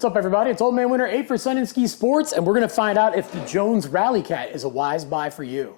What's up, everybody? It's Old Man Winter 8 for Sun and Ski Sports, and we're going to find out if the Jones Rally Cat is a wise buy for you.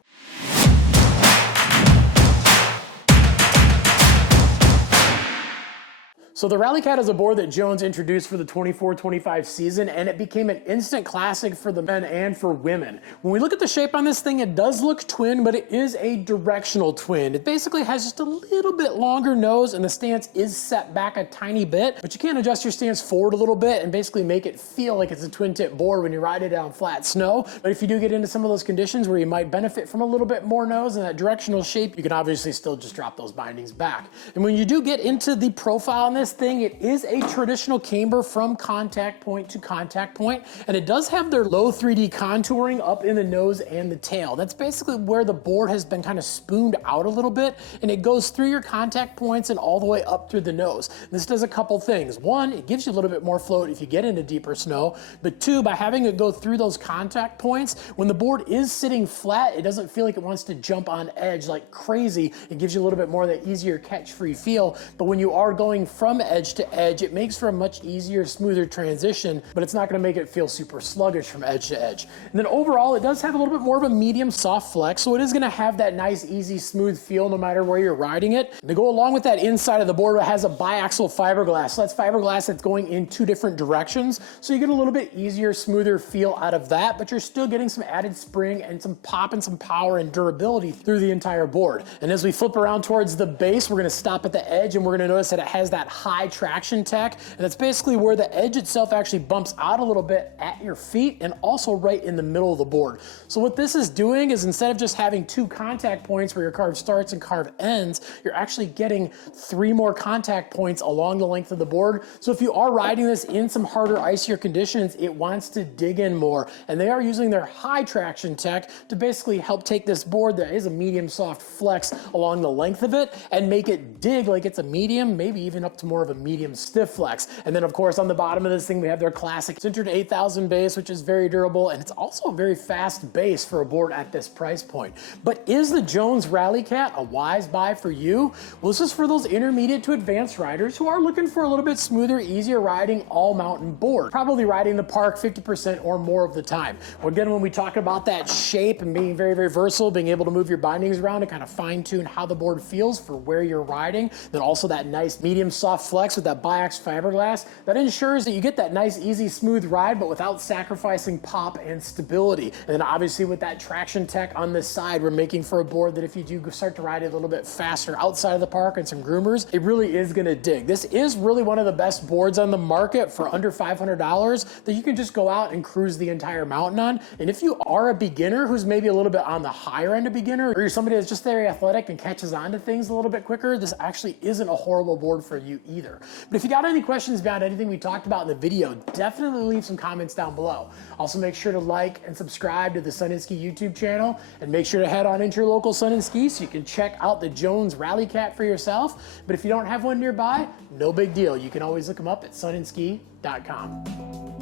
So the Rally Cat is a board that Jones introduced for the 24-25 season, and it became an instant classic for the men and for women. When we look at the shape on this thing, it does look twin, but it is a directional twin. It basically has just a little bit longer nose, and the stance is set back a tiny bit, but you can adjust your stance forward a little bit and basically make it feel like it's a twin tip board when you ride it on flat snow. But if you do get into some of those conditions where you might benefit from a little bit more nose and that directional shape, you can obviously still just drop those bindings back. And when you do get into the profile on this thing, it is a traditional camber from contact point to contact point, and it does have their low 3D contouring up in the nose and the tail. That's basically where the board has been kind of spooned out a little bit, and it goes through your contact points and all the way up through the nose. This does a couple things. One, it gives you a little bit more float if you get into deeper snow, but two, by having it go through those contact points, when the board is sitting flat, it doesn't feel like it wants to jump on edge like crazy. It gives you a little bit more of that easier catch-free feel, but when you are going from edge to edge, it makes for a much easier, smoother transition, but it's not going to make it feel super sluggish from edge to edge. And then overall, it does have a little bit more of a medium soft flex, so it is going to have that nice, easy, smooth feel no matter where you're riding it. And to go along with that inside of the board, it has a biaxial fiberglass. So that's fiberglass that's going in two different directions, so you get a little bit easier, smoother feel out of that, but you're still getting some added spring and some pop and some power and durability through the entire board. And as we flip around towards the base, we're going to stop at the edge, and we're going to notice that it has that high traction tech, and that's basically where the edge itself actually bumps out a little bit at your feet and also right in the middle of the board. So what this is doing is, instead of just having two contact points where your carve starts and carve ends, you're actually getting three more contact points along the length of the board. So if you are riding this in some harder, icier conditions, it wants to dig in more, and they are using their high traction tech to basically help take this board that is a medium soft flex along the length of it and make it dig like it's a medium, maybe even up to more of a medium stiff flex. And then of course on the bottom of this thing we have their classic sintered 8000 base, which is very durable, and it's also a very fast base for a board at this price point. But is the Jones Rally Cat a wise buy for you? Well, this is for those intermediate to advanced riders who are looking for a little bit smoother, easier riding all mountain board, probably riding the park 50% or more of the time. Well, again, when we talk about that shape and being very, very versatile, being able to move your bindings around to kind of fine tune how the board feels for where you're riding, then also that nice medium soft flex with that biax fiberglass, that ensures that you get that nice, easy, smooth ride, but without sacrificing pop and stability. And then obviously with that traction tech on this side, we're making for a board that if you do start to ride it a little bit faster outside of the park and some groomers, it really is going to dig. This is really one of the best boards on the market for under $500 that you can just go out and cruise the entire mountain on. And if you are a beginner who's maybe a little bit on the higher end of beginner, or you're somebody that's just very athletic and catches on to things a little bit quicker, this actually isn't a horrible board for you either. But if you got any questions beyond anything we talked about in the video, definitely leave some comments down below. Also, make sure to like and subscribe to the Sun and Ski YouTube channel, and make sure to head on into your local Sun and Ski so you can check out the Jones Rally Cat for yourself. But if you don't have one nearby, no big deal. You can always look them up at sunandski.com.